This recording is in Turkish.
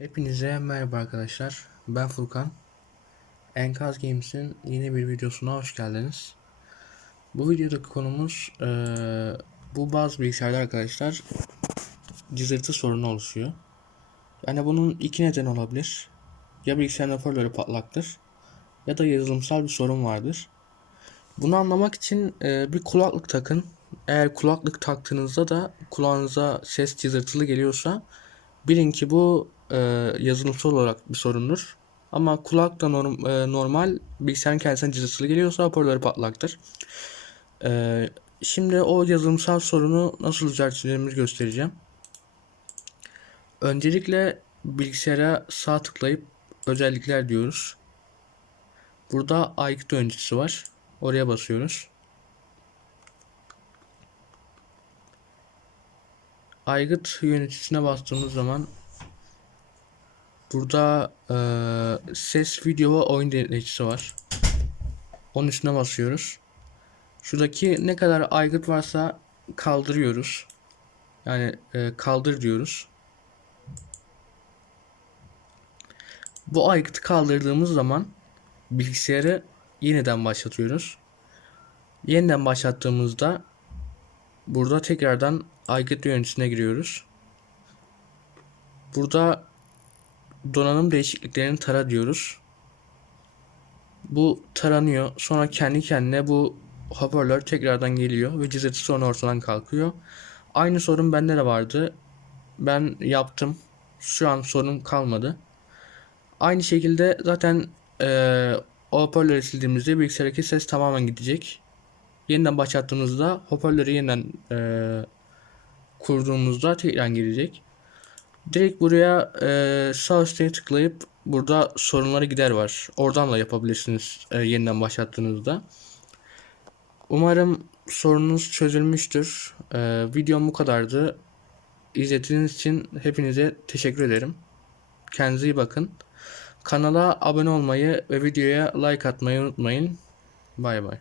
Hepinize merhaba arkadaşlar. Ben Furkan. Enkaz Games'in yeni bir videosuna hoş geldiniz. Bu videodaki konumuz eee, bu bazı bilgisayarda arkadaşlar cızırtı sorunu oluşuyor. Yani bunun iki neden olabilir. Ya bilgisayarın hoparlörü patlaktır ya da yazılımsal bir sorun vardır. Bunu anlamak için eee, bir kulaklık takın. Eğer kulaklık taktığınızda da kulağınıza ses cızırtılı geliyorsa bilin ki bu e, yazılımsal olarak bir sorundur. Ama kulak da norm, e, normal bilgisayarın kendisine cızırtılı geliyorsa hoparlörü patlaktır. E, şimdi o yazılımsal sorunu nasıl düzelteceğimizi göstereceğim. Öncelikle bilgisayara sağ tıklayıp özellikler diyoruz. Burada aygıt yöneticisi var. Oraya basıyoruz. Aygıt yöneticisine bastığımız zaman burada eee, ses, video ve oyun denetleyicisi var. Onun üstüne basıyoruz. Şuradaki ne kadar aygıt varsa kaldırıyoruz. Yani eee, kaldır diyoruz. Bu aygıtı kaldırdığımız zaman bilgisayarı yeniden başlatıyoruz. Yeniden başlattığımızda burada tekrardan aygıt yöneticisine giriyoruz. Burada donanım değişikliklerini tara diyoruz. Bu taranıyor. Sonra kendi kendine bu hoparlör tekrardan geliyor ve cızırtı sonra ortadan kalkıyor. Aynı sorun bende de vardı. Ben yaptım. Şu an sorun kalmadı. Aynı şekilde zaten eee o hoparlörü sildiğimizde bilgisayardaki ses tamamen gidecek. Yeniden başlattığımızda hoparlörü yeniden eee, kurduğumuzda tekrar gelecek. Direkt buraya eee sağ üstte tıklayıp burada sorunları gider var. Oradan da yapabilirsiniz eee, yeniden başlattığınızda. Umarım sorununuz çözülmüştür. Eee videom bu kadardı. İzlediğiniz için hepinize teşekkür ederim. Kendinize iyi bakın. Kanala abone olmayı ve videoya like atmayı unutmayın. Bay bay.